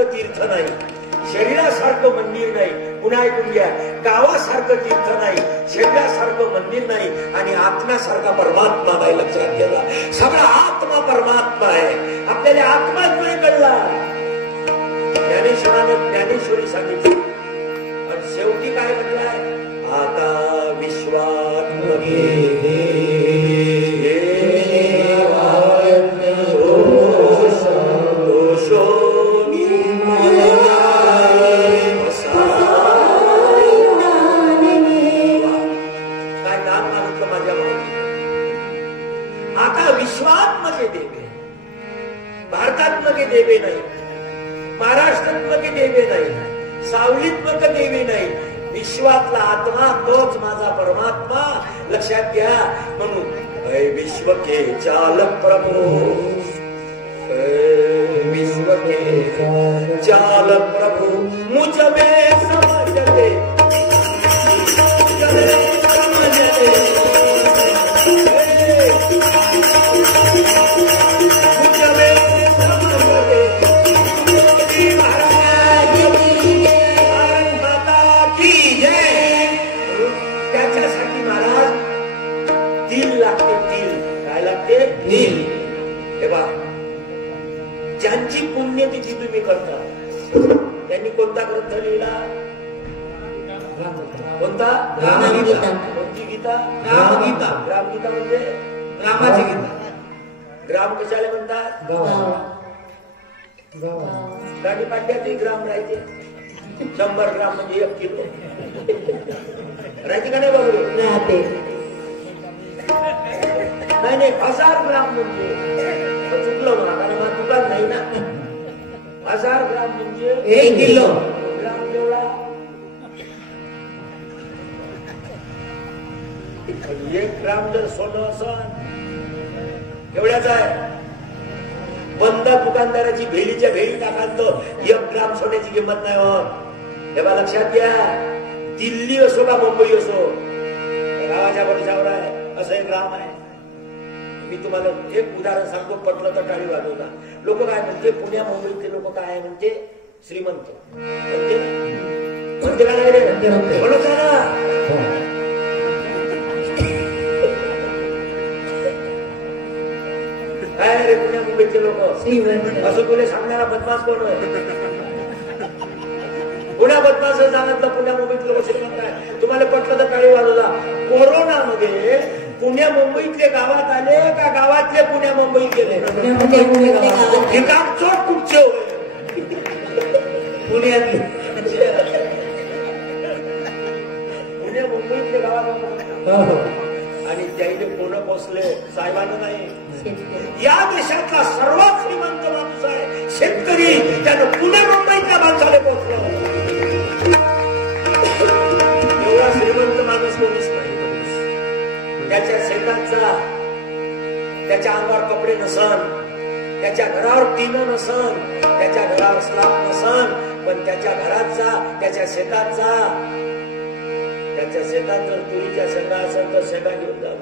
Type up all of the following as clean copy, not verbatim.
गावासारखं तीर्थ नाही, शरीरासारखं मंदिर नाही. पुन्हा ऐकून घ्या, गावासारखं तीर्थ नाही, शरीरासारखं मंदिर नाही आणि आत्म्यासारखा परमात्मा नाही. लक्षात घ्या, सगळा आत्मा परमात्मा आहे. आपल्याला आत्माच नाही कळला. ज्ञानेश्वरानं ज्ञानेश्वरी सांगितली आणि शेवटी काय म्हटलंय, आता विश्वात्मके विश्वात्मके देवे, भारतात्मके देवे नाही, महाराष्ट्रात्मके देवे नाही, सावलीत्मक देवे नाही, विश्वातला आत्मा तोच माझा परमात्मा. लक्षात घ्या. म्हणून ऐ विश्व के चालक प्रभो, विश्व के चालक प्रभु मुझ में समझ दे, समझ दे. त्याच्यासाठी महाराज तिल लागते. तिल काय लागते? तिल. हे बा, ज्यांची पुण्यतिथी तुम्ही करता त्यांनी कोणता ग्रंथ लिहिला? कोणता? रामगीता. कोणती गीता? रामगीता. रामगीता म्हणजे रामाची गीता. ग्राम कशाला म्हणतात? गाडी पाड्यातही ग्राम राहते. 100 ग्राम म्हणजे 1 किलो राहते का नाही? बरोबर राहते. नाही नाही, 1000 ग्राम म्हणजे चुकलं म्हणा, कारण मला दुकान नाही ना. 1000 ग्राम म्हणजे 1 किलो. ग्राम जेवढा 1 ग्राम जर सोनं असन एवढ्याच आहे. बंद दुकानदाराची भेलीच्या भेली टाकाल तर 1 ग्राम सोन्याची किंमत नाही होत. तेव्हा लक्षात घ्या, दिल्ली असो का मुंबई असो, गावाच्या परिसरावर आहे असं एक ग्राम आहे. मी तुम्हाला एक उदाहरण सांगतो, पटलं तर टाळी वाजवता. लोक काय म्हणते, पुण्या मुंबईतले लोक काय म्हणते, श्रीमंत म्हणते का नाही रे? म्हणत ना. काय रे पुण्या मुंबईचे लोक असं तुला सांगणारा बदमाश कोण आहे? पुण्या बदमाश सांगितलं पुण्या मुंबईतले लोक श्रीमंत आहे. तुम्हाला पटलं तर टाळी वाजवला. कोरोनामध्ये पुण्या मुंबईतले गावात आले का गावातले पुण्या मुंबईत गेले? चोट कुठचे पुण्यातले पुण्या मुंबईतले गावात आणि त्याईले कोण पोचले? साहेबांना नाही. या देशातला सर्वात श्रीमंत माणूस आहे शेतकरी, त्यानं पुणे मुंबईतल्या माणसाला पोचलं. एवढा श्रीमंत माणूस कोणीच नाही. त्याच्या शेताचा, त्याच्या अंगावर कपडे नसन, त्याच्या घरावर टीन नसन, त्याच्या घरावर स्लाब नसन, पण त्याच्या घराचा, त्याच्या शेताचा, त्याच्या शेतात जर तुरीच्या शेंगा असेल तर शेंगा घेऊन जावं,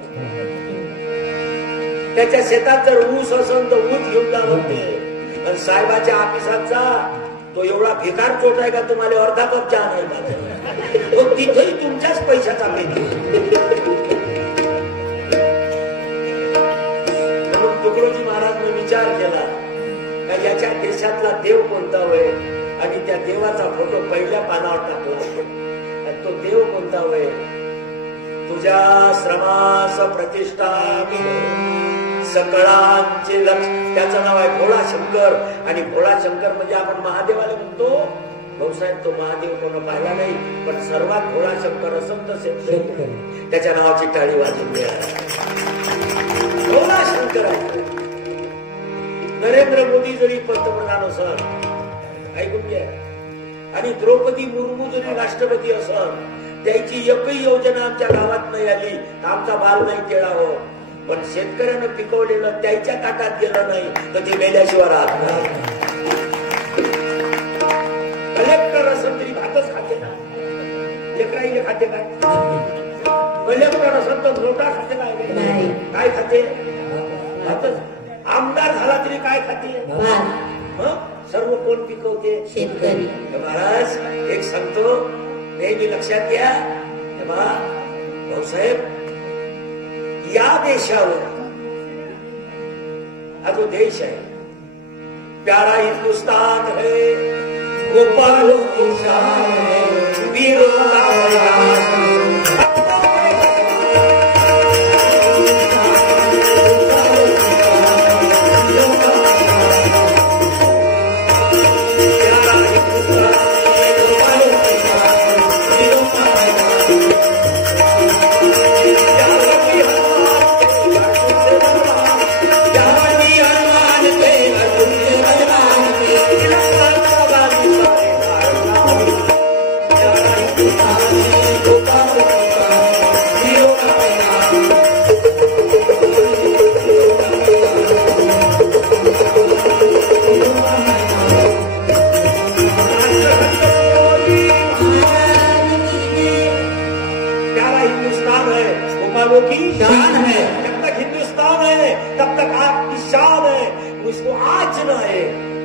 त्याच्या शेतात जर ऊस असेल तर ऊस घेऊन जावं ते. आणि साहेबाच्या ऑफिसाचा तो एवढा भिकार चोट आहे का तुम्हाला अर्धा कप चहा नाही पाहिजे, तो तिथेही तुमच्याच पैशाचा पेटी. म्हणून तुकडोजी महाराजने विचार केला का याच्या देशातला देव कोणता होय, आणि त्या देवाचा फोटो पहिल्या पानावर टाकला. तो देव कोणता होय? तुझ्या श्रमास प्रतिष्ठा सकळांचे लक्ष. त्याचं नाव आहे भोळा शंकर. आणि भोळा शंकर म्हणजे आपण महादेवाला म्हणतो. भाऊसाहेब, तो महादेव कोण पाहिला नाही, पण सर्वात भोळा शंकर असंत शेतकरी. त्याच्या नावाची टाळी वाजून द्या. भोळा शंकर आहे. नरेंद्र मोदी जरी पंतप्रधान असत, ऐकून घ्या, आणि द्रौपदी मुर्मू जरी राष्ट्रपती असत, त्याची एकही योजना आमच्या गावात नाही आली, आमचा बाल नाही केळावं. पण शेतकऱ्यानं पिकवलेलं त्याच्या ताटात गेलं नाही तर ते मेल्याशिवाय राहत नाही. कलेक्टर असं तरी भातच खाते ना, लेकराईले खाते काय? कलेक्टर असं तर नोटा खाते काय? काय खाते? भातच. आमदार झाला तरी काय खाते? सर्व कोण पिकवते? शेतकरी. महाराज एक सांगतो, नेहमी लक्षात घ्या. भाऊसाहेब, या देशावर हा जो देश आहे, प्यारा हिंदुस्तान है, गोपालों की शान है, वीरों का मैदान.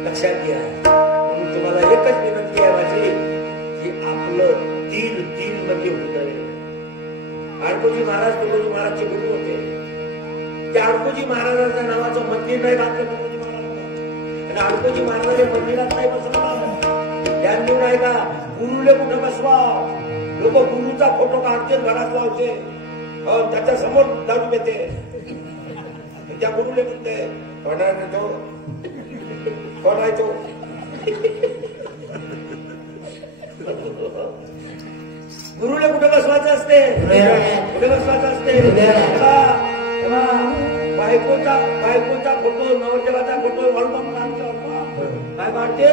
लक्षात घ्या. म्हणून तुम्हाला एकच विनंती आहे माझी, की आपलं दिल दिल मध्ये हृदय. अडकोजी महाराज तुकोजी महाराजचे गुरु होते. त्या अडकोजी महाराजांच्या नावाचं मंदिर नाही बांधलं तुकोजी महाराजांना, आणि अडकोजी महाराजांच्या मंदिरात नाही बसवलं. त्यांनी नाही का गुरुले कुठे बसवा, लोक गुरुचा फोटो काढते घरात लावते, त्याच्या समोर दारू पेते. त्या गुरुले म्हणते होणार तो कोण आहे तो? गुरुला कुठे बसवायचं असते? कुठे बसवायचं असते? बायकोचा फोटो, नवरदेवाचा फोटो अल्बम काढतो. काय काढते?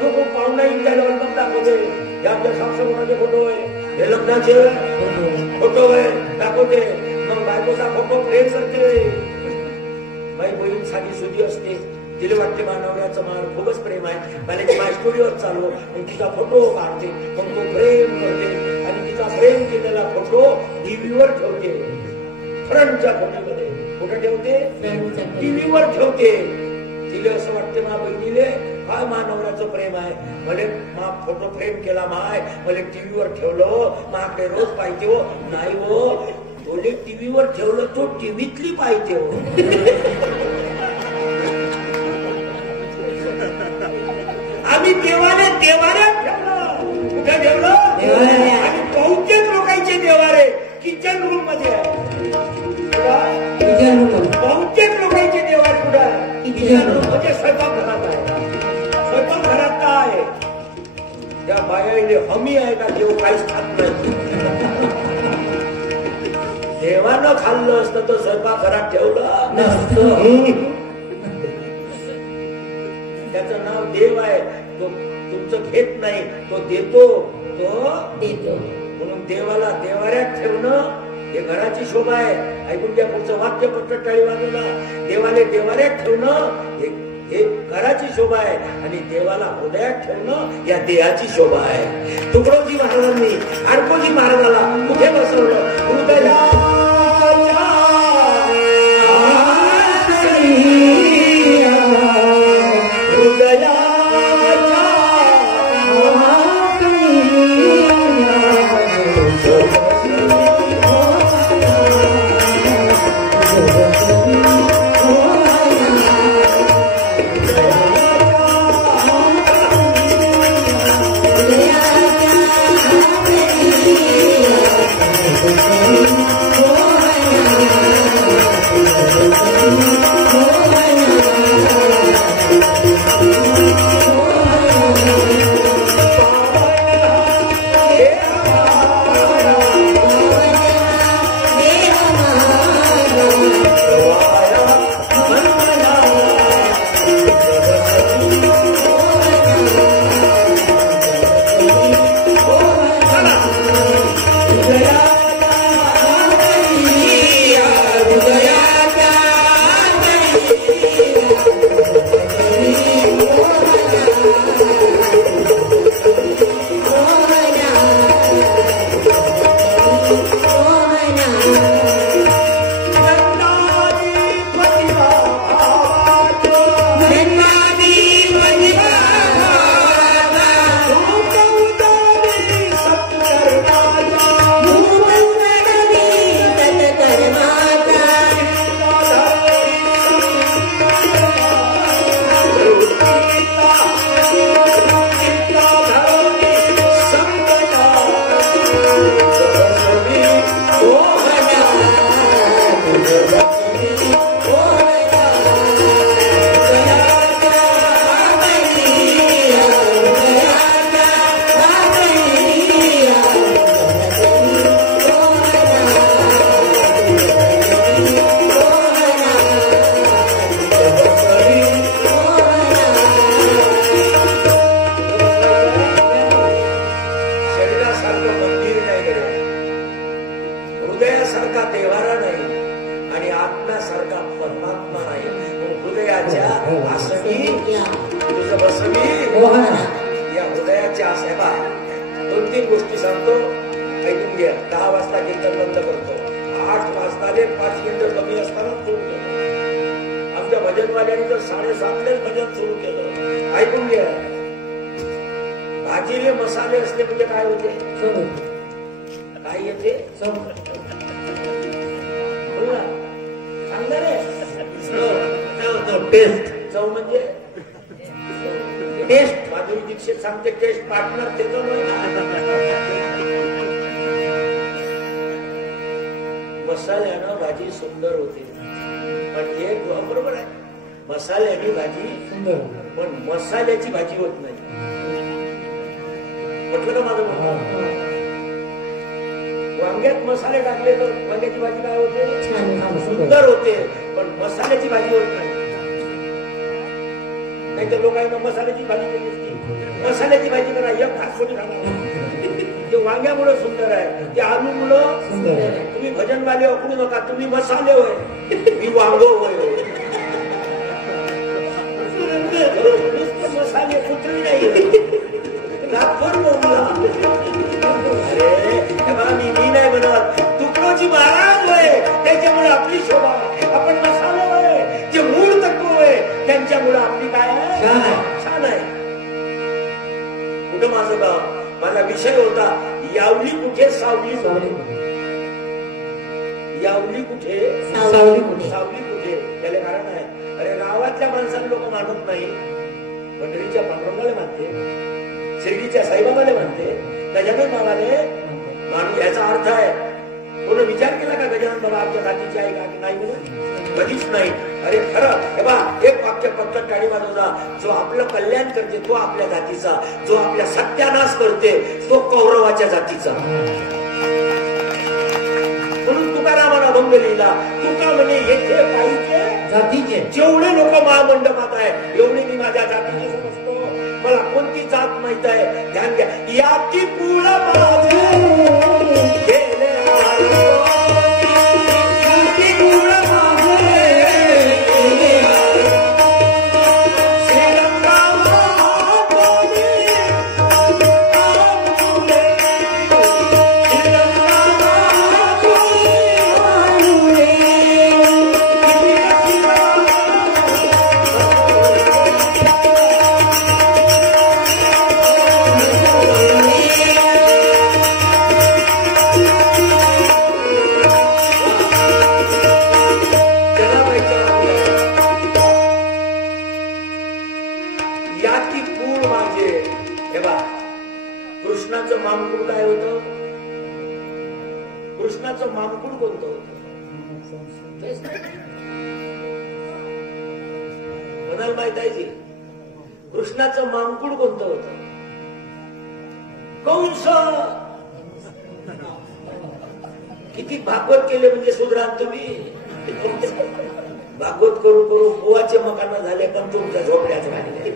तो खूप पाहुणा येईल त्याला अल्बम दाखवते. हे आमच्या सासरवाचे फोटो आहे, हे लग्नाचे फोटो आहे दाखवते. मग बायकोचा फोटो फ्रेम करते. बाई बहीण साधी सुधी असते, तिला वाटते मानवण्याचं मान खूपच प्रेम आहे, मला ती माझ्या स्टुडिओवर चालू, तिचा फोटो काढते, मग तो प्रेम करते, आणि तिचा प्रेम केलेला फोटो टीव्हीवर ठेवते. फ्रंटच्या फोटोमध्ये कुठे ठेवते? टीव्हीवर ठेवते. तिला असं वाटते मा बहिणीले काय मानवण्याचं प्रेम आहे, भले मा फोटो फ्रेम केला माय, भले टीव्हीवर ठेवलं, माकडे रोज पाहिजे हो. नाही हो, बोले टीव्हीवर ठेवलं तो टीव्हीतली पाहिजे हो. आम्ही देवाऱ्यात ठेवलं. कुठे ठेवलं? आणि बहुतेक लोकांचे देवारे किचन रूम मध्ये आहे. बहुतेक लोकांचे देवारे कुठे आहे? किचन रूम म्हणजे स्वयंपाकघरात आहे. स्वयंपाकघरात काय आहे? त्या बायाने हमी आहे का देव काहीच खात नाही. देवानं खाल्लं असतं तर स्वयंपाकघरात ठेवलं नसतं. त्याचं नाव देव आहे. तो तुमचं घेत नाही, तो देतो. म्हणून देवाला देवाऱ्यात ठेवणं हे घराची शोभा आहे. ऐकून घ्या पुढचं वाक्य, फक्त टाळी वाजवला. देवाले देवाऱ्यात ठेवणं हे घराची शोभा आहे, आणि देवाला हृदयात ठेवणं या देहाची शोभा आहे. तुकडोजी महाराजांनी अडकोजी महाराजाला कुठे बसवलं? हृदयाच्या या हृदयाच्या सेवा 2-3 गोष्टी सांगतो, ऐकून घ्या. 10 वाजता कीर्तन बंद करतो. 8 वाजताले 5 मिनिटं कमी असताना सुरू केलं. आमच्या भजनवाल्यांनी तर 7:30 भजन सुरू केलं. ऐकून घ्या. भाजीले मसाले असले म्हणजे काय होते? काय येते? बोल ना, सांगणार आहे. टेस्ट. चव म्हणजे टेस्ट. माधुरी दीक्षित सांगते टेस्ट पार्टनर ते तर मसाल्यानं भाजी सुंदर होते. पण हे बरोबर आहे, मसाल्याने भाजी सुंदर, पण मसाल्याची भाजी होत नाही. म्हटलं का माझं? वांग्यात मसाले टाकले तर वांग्याची भाजी काय होते? सुंदर होते, पण मसाल्याची भाजी होत नाही. नाही तर लोकांना मसाल्याची भाजी केली असती. मसाल्याची भाजी करा, एक खासपणी खाणार. ते वांग्यामुळे सुंदर आहे, ते आलूमुळं सुंदर आहे. तुम्ही भजनवाले ओळखू नका, तुम्ही मसाले होय, मी वांग होय. मसाले कुठली नाही. मी नाही म्हणत, तुकडोजी महाराज होय, त्याच्यामुळे आपली शोभा. आपण मसाले होय, जे मूळ तत्व होय, त्यांच्यामुळे आपली काय आहे? छान आहे. कुठं माझं गाव? माझा विषय होता यावली कुठे सावली कुठे. यावली कुठे सावली कुठे. सावली कुठे त्याला कारण आहे. अरे गावातल्या माणसाला लोक मानत नाही, पंढरीच्या पांडुरंगाला मानते, शिर्डीच्या साईबाबाला मानते, गजानन बाबाले मानू. याचा अर्थ आहे, कोण विचार केला का गजानन बाबा आमच्या जातीचे आहे का नाही म्हणून? कधीच नाही. अरे खरं हे बा, एक वाक्य पटकन टाळी वाजवला. जो आपलं कल्याण करते तो आपल्या जातीचा, जो आपल्या सत्यानाश करते तो कौरवाच्या जातीचा. म्हणून तुकारामानं अभंग लिहिला. तुका म्हणे येथे पाहिजे जातीचे, जेवढे लोक महामंडपात आहे एवढे मी माझ्या जातीचे समजतो. मला कोणती जात माहित आहे? ध्यान घ्या. याती कुळ माझे गेले मामकुड कोणतं होतं? कोणाला माहित आहे? कृष्णाचं मामकुड कोणतं होतं? कंस. किती भागवत केले म्हणजे सुधराल तुम्ही. भागवत करू करू बुवाचे मकान झाले, पण तुमच्या झोपड्याच राहिले.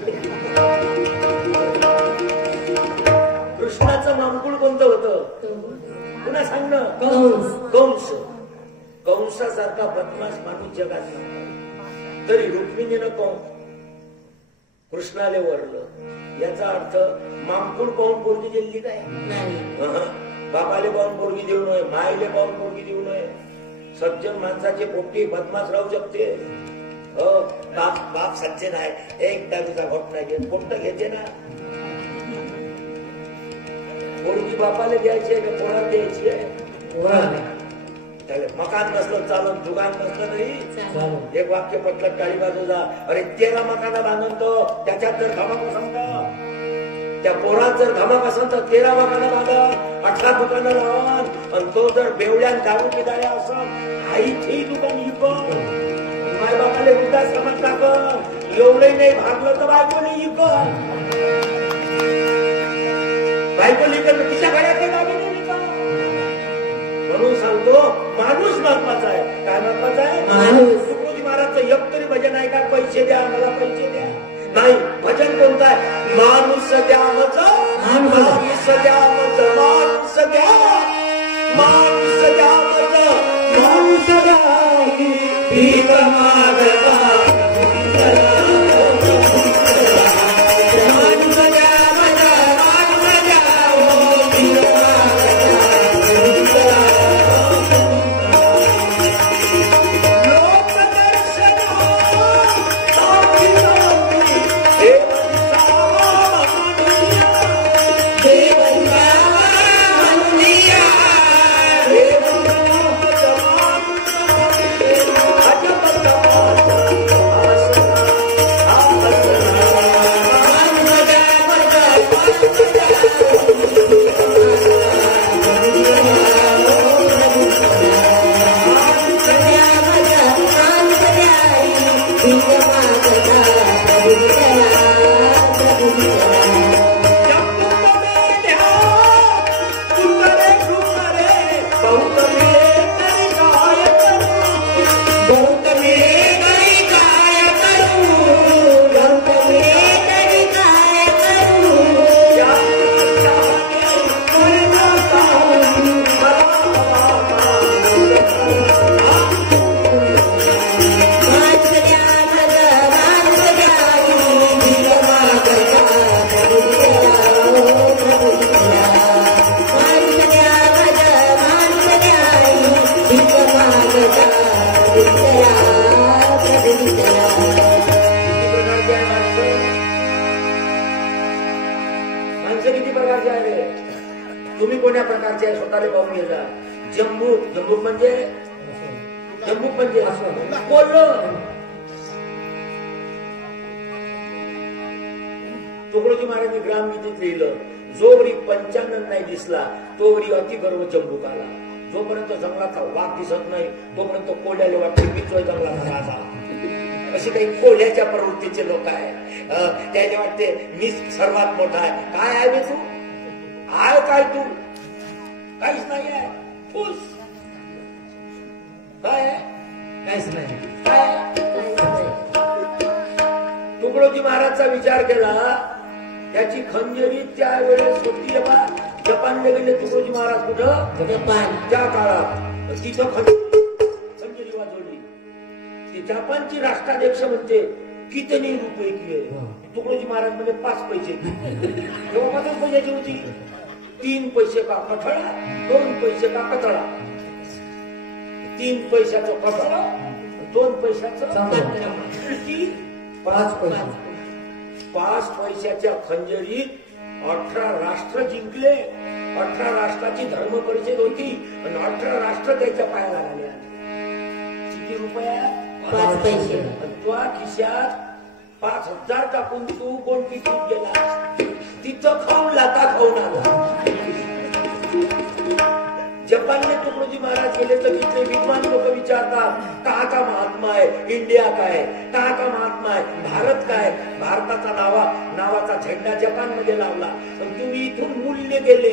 कृष्णाचं मामकुड कोणतं होतं? पुन्हा सांग ना. कंस. कंसासारखा बदमाश माणूस जगात नाही, तरी रुक्मिणीनं कृष्णाले वरलं. याचा अर्थ मामकुड पाहून पोरगी दिली काय? बापाले पाहून पोरगी देऊ नये, मायले पाहून पोरगी देऊ नये. सज्जन माणसाचे पोटी बदमाश राहू शकते. बाप सज्जन आहे, एक दारूचा घोट नाही घेत, पोट घेते ना. पोरगी बापाला द्यायची आहे का पोराला द्यायची आहे? मकान नसलं चालत, दुकान नसलं नाही. एक वाक्य पटलं टाळी बाजूला. अरे 13 मकाना बांधून तो, त्याच्यात जर धमाक असेल तर, त्या पोरात जर धमाक असेल तर 13 मकाना बांधा, 18 दुकानं लावा. आणि तो जर बेवड्यान दारू पिदाऱ्या असेल, आईची दुकान इकत, माय बापाले वृद्धाश्रमात टाकत, एवढंही नाही भागलं तर बायकोने इकत. बायको लिहिलं तिच्या घरात दागिने लिहितात. म्हणून सांगतो माणूस महत्वाचा आहे. काय महत्वाचा आहे? तुकडोजी महाराजचं एक तरी भजन आहे का? पैसे द्या, मला पैसे द्या. नाही, भजन कोणतं आहे? माणूस द्या मच, माणूस द्या मच, माणूस द्या, माणूस द्या मच, माणूस द्या भीक मागता. माणूस किती प्रकारचे आहे? तुम्ही कोण्या प्रकारचे आहे स्वतःला पाहून घ्या. जम्बूक, जम्बूक म्हणजे बोललं. तुकडोजी महाराजांनी ग्रामगीतेत लिहिलं, जोवरी पंचानन नाही दिसला तोवरी अति गर्व जम्बूक आला. जोपर्यंत जंगलाचा वाघ दिसत नाही तोपर्यंत कोल्ह्याला वाटते मीच जंगलाचा राजा. अशी काही कोल्ह्याच्या प्रवृत्तीचे लोक आहे. त्याने वाटते मीच सर्वात मोठा आहे. काय आहे बे तू? आहे काय तू? काहीच नाही आहे. फुस काय आहे? काहीच नाही. तुकडोजी महाराजचा विचार केला. त्याची खंजरी त्यावेळेस होती. जपानला गेले तुकडोजी महाराज. कुठं? जपान. त्या काळात तिथं खंजरी वाजवली. ती जपानची राष्ट्राध्यक्ष म्हणते कितनी रुपये की आहे? तुकडोजी महाराज म्हणजे 5 पैसे. तेव्हा 5 पैशाची होती. 3 पैसे का कठळा, 2 पैसे का कथळा. 3 पैशाचं कठळा, 2 पैशाचं 5 पैसे. 5 पैशाच्या खंजरीत 18 राष्ट्र जिंकले. 18 राष्ट्राची धर्म परिषद होती आणि 18 राष्ट्र त्याच्या पायाला आल्या. किती रुपया? 5 पैसे. तुझ्या खिशात 5,000 टाकून तू कोण पिकून गेला. तिथं खाऊन लाता खाऊन आला. जपानने तुकडोजी महाराज गेले तर तिथले विद्वान लोक विचारतात का का महात्मा आहे? इंडिया काय? का का महात्मा आहे? भारत काय? भारताचा नावाचा झेंडा जपानमध्ये लावला. पण तुम्ही इथून मूल्य गेले.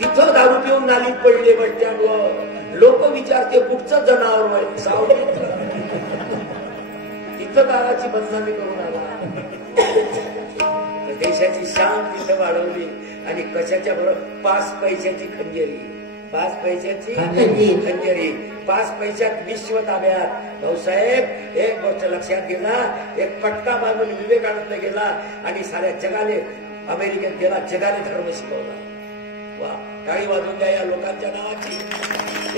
तिथं दारू पिऊन नालीत पडले बस स्टँडवर. लोक विचारते कुठचं जनावर आहे? सावलीत. तिथं दाराची बदनामी करून आला. देशाची शान तिथं वाढवली. आणि कशाच्या बरोबर? 5 पैशाची खंजरी. 5 पैशाची खंजरी. 5 पैशात विश्व ताब्यात. भाऊसाहेब एक गोष्ट लक्षात गेला. एक पटका बांधून विवेकानंद गेला आणि साऱ्या जगाने, अमेरिकेत गेला, जगाने धर्म शिकवला. वा, टाळी वाजून द्या या लोकांच्या नावाची.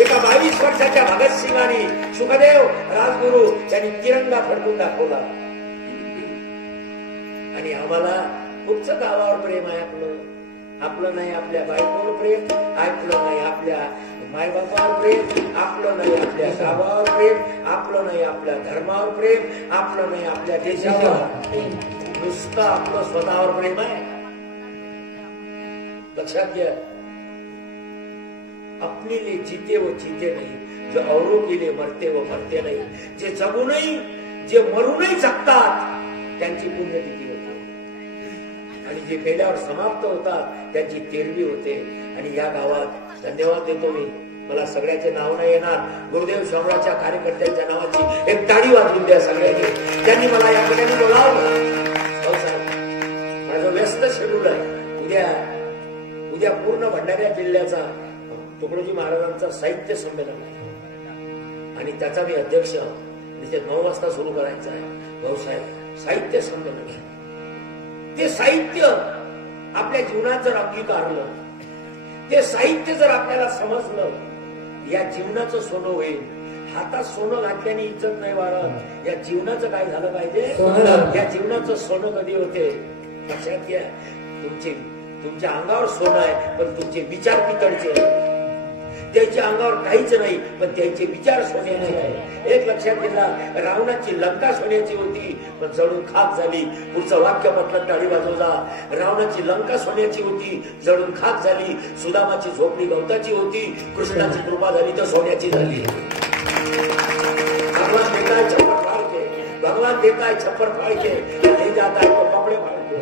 एका 22 वर्षाच्या भगतसिंगांनी, सुखदेव राजगुरू त्यांनी तिरंगा फडकून दाखवला. आणि आम्हाला खूपच गावावर प्रेम आहे. आपलं नाही आपल्या बायकोवर प्रेम, आपलं नाही आपल्या मायबापावर प्रेम, आपलं नाही आपल्या गावावर प्रेम, आपलं नाही आपल्या धर्मावर प्रेम, आपलं नाही आपल्या देशावर. नुसतं आपलं स्वतःवर प्रेम आहे. लक्षात घ्या. अपने लिए जीते वो जीते नहीं, जो औरों के लिए मरते वो मरते नहीं. जे जगूनही, जे मरूनही जगतात त्यांची पुण्यतिथी होते. आणि जे मेल्यावर समाप्त होतात त्यांची तेरवी होते. आणि या गावात धन्यवाद देतो मी. मला सगळ्याचे नाव नाही येणार. गुरुदेव शामरावच्या कार्यकर्त्यांच्या नावाची एक टाळी वाजवून द्या सगळ्यांनी. त्यांनी मला या ठिकाणी बोलावलं. माझं व्यस्त शेड्यूल आहे. उद्या पूर्ण भंडारा जिल्ह्याचा तुकडोजी महाराजांचा साहित्य संमेलन आहे आणि त्याचा मी अध्यक्ष. ते 9 वाजता सुरू करायचं आहे. भाऊसाहेब, साहित्य संमेलन आहे. ते साहित्य आपल्या जीवनात जर अंगीकारलं, ते साहित्य जर आपल्याला समजलं, या जीवनाचं सोनं होईल. हातात सोनं घातल्याने इज्जत नाही वाढत. या जीवनाचं काय झालं पाहिजे? या जीवनाचं सोनं कधी होते? लक्षात घ्या. तुमच्या अंगावर सोनं आहे पण तुमचे विचार पितळचे. त्याच्या अंगावर काहीच नाही पण त्यांचे विचार सोन्याचे आहे. एक लक्षात घेतला. रावणाची लंका सोन्याची होती पण जळून खाक झाली. पुढचं वाक्य म्हटलं टाळी वाजवजा. रावणाची लंका सोन्याची होती, जळून खाक झाली. सुदामाची झोपडी गवताची होती, कृष्णाची कृपा झाली तर सोन्याची झाली. भगवान देताय छप्पर फाड़ के, भगवान देताय छप्पर फाड़ के, ले जाता है तो कपडे फाड़ के.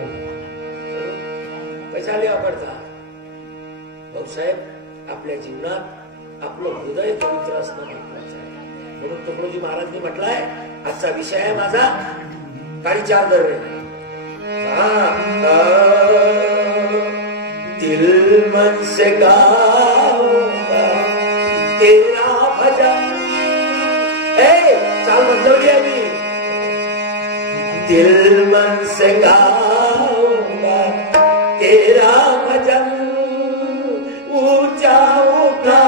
कशाले आवडता? भाऊसाहेब, आपल्या जीवनात आपलं हृदय पवित्र असणं महत्वाचं आहे. म्हणून तुकडोजी महाराजांनी म्हटलंय, आजचा विषय आहे माझा काळी 4 दर्रे. दिल मन से गाऊंगा तेरा भजन. चाल बदलवली आहे मी. दिल मन से गाऊंगा तेरा भजन, ऊंचा उठा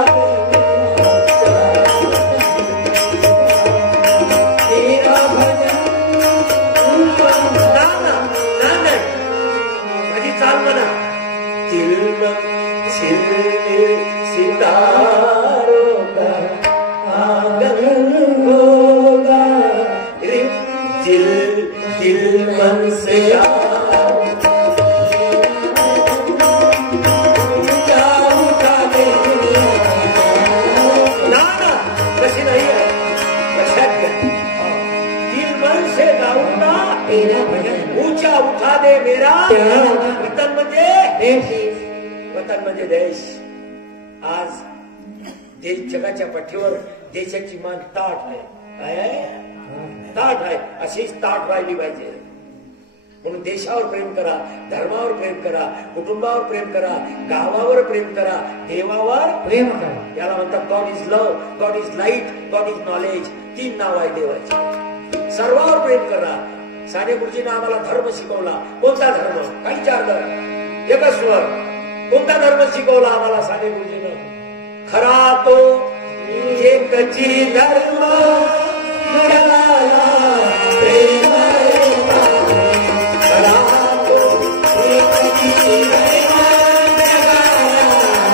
तेरा भजन. माझी चाल म्हणा. सितारों का आंगन होगा, दिल दिल मन से ऊंचा उठा दे मेरा वतन म्हणजे देश. आज देश जगाच्या पाठीवर देशाची मान ताठ आहे. काय आहे? ताठ आहे. अशीच ताठ राहिली पाहिजे. म्हणून देशावर प्रेम करा, धर्मावर प्रेम करा, कुटुंबावर प्रेम करा, गावावर प्रेम करा, देवावर प्रेम करा. याला म्हणतात God is love, God is light, God is knowledge. 3 नाव आहे देवाची. सर्वावर प्रेम करा. साने गुरुजींना आम्हाला धर्म शिकवला. कोणता धर्म? काही 4 धर्म, एकच स्वर. कोणता धर्म शिकवला आम्हाला साने गुरुजीनं? खरा तो एकची धर्म जगाला प्रेम. खरा तो एकची धर्म जगाला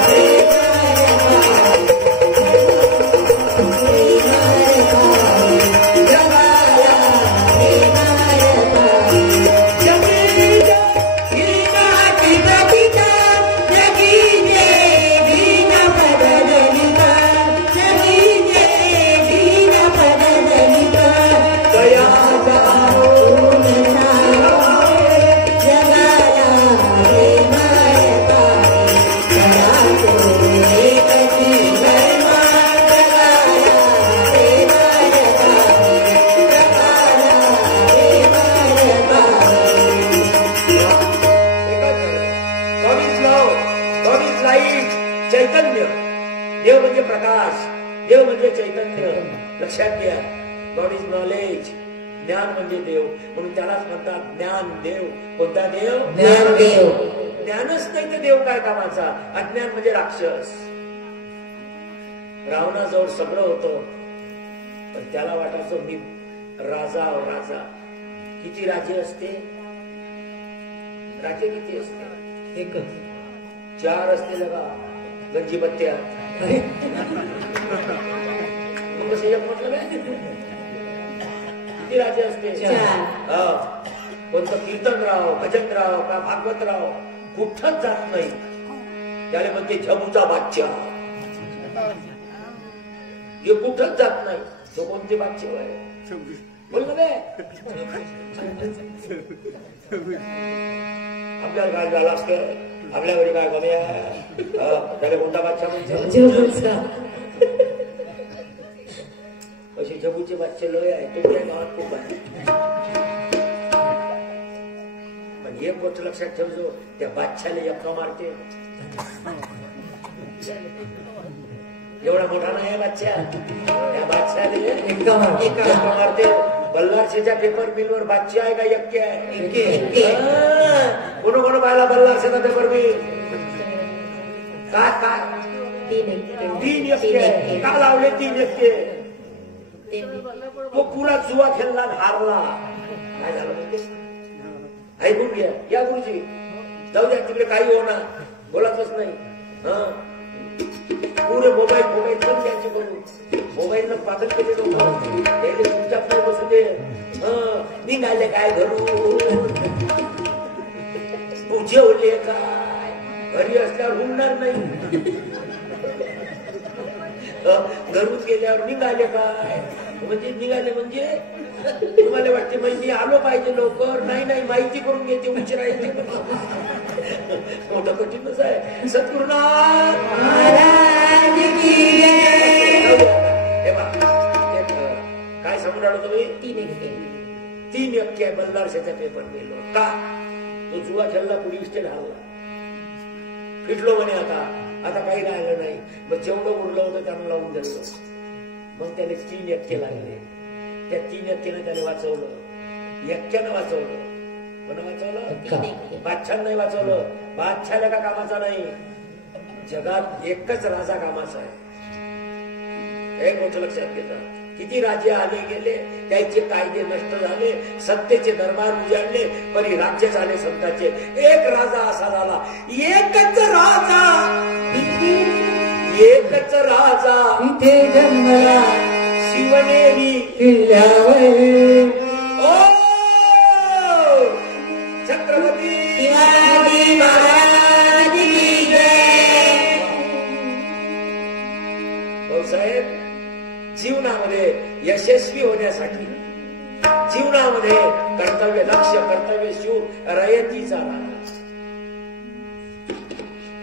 प्रेम. चैतन्य. देव म्हणजे प्रकाश, देव म्हणजे चैतन्य. लक्षात घ्या. God is knowledge. ज्ञान म्हणजे देव. म्हणून त्यालाच म्हणतात ज्ञान देव. कोणता देव? ज्ञान देव. ज्ञानच नाही तर देव काय कामाचा? अज्ञान म्हणजे राक्षस. रावणाजवळ सगळं होतं, पण त्याला वाटायचं मी राजा. राजा किती राज्य असते? राज्य किती असते? एकच. 4 असते लगा. गंजीबत्त्या म्हटलं काय? किती राज्य असते? कोणतं कीर्तनराव, भजनराव का भागवतराव कुठंच जात नाही. त्याला म्हणते झबूचा बादशाह. हे कुठंच जात नाही. तो कोणते बादशाह आहे? बोल ना काय? आपल्याला काय झालं असतं? आपल्या घरी काय कमी आहे? त्याला कोणता बादशाह म्हणतो? अशी जबूचे बादशाह लय आहे. तुमच्या गावात खूप आहे. पण एक गोष्ट लक्षात ठेवजो, त्या बादशाला एक्का मारते. एवढा मोठा नाही आहे बादशाह. त्या बादशाला एक्का मारते. बल्लारशेच्या पेपर मिलवर बादशाह आहे का यक्के आहे? कोण कोण पाहिला बल्लारशेचा पेपर मिल? काय काय 3 यक्के का लावले? 3 यक्के. तो पुरा जुवा खेळला, हारला. काय झालं म्हणजे? ऐकून घ्या. या गुरुजी जाऊ द्या तिकडे, काही होणार, बोलायचंच नाही. पुरे मोबाईल पण त्यांचे करून मोबाईल पागल केले लोक. तुमच्यात नाही बसू दे. निघाले काय घरून? जेवले काय? घरी असल्यावर उडणार नाही. घरून गेल्यावर निघाले काय? म्हणजे निघाले म्हणजे तुम्हाला वाटते माहिती आलो पाहिजे लवकर? नाही नाही, माहिती करून घेते. उशिरा येते. मोठं कठीणच आहे. सद्गुरुनाथ महाराज की काय सांगून राहिलो तुम्ही? 3 यक्के बल्लारशाच्या पेपर गेलो. का? तो जुवा खेळला, पोलीस स्टेशन हल्ला, फिटलो म्हणे. आता काही राहिलं नाही. मग जेवढं उरलं होतं त्यांना लावून दिलं. मग त्याने 3 यक्के लागले. त्या 3 यक्केनं त्याने वाचवलं. यक्क्यानं वाचवलं. कोण वाचवलं? बादशाह नाही वाचवलं. बादशाहला का कामाचा नाही. जगात एकच राजा कामाचा आहे. एक गोष्ट लक्षात घेता. किती राजे आले गेले, त्यांचे कायदे नष्ट झाले, सत्तेचे दरबार उजाडले, परी राज्य झाले संतांचे. एक राजा असा झाला, एकच राजा, एकच राजा इथे जन्मला शिवनेरी किल्ल्यावर. ओ छत्रपती शिवाजी महाराज की जय. भाऊसाहेब, जीवनामध्ये यशस्वी होण्यासाठी, जीवनामध्ये कर्तव्य लक्ष, कर्तव्य शिव, रयतीचा राजा.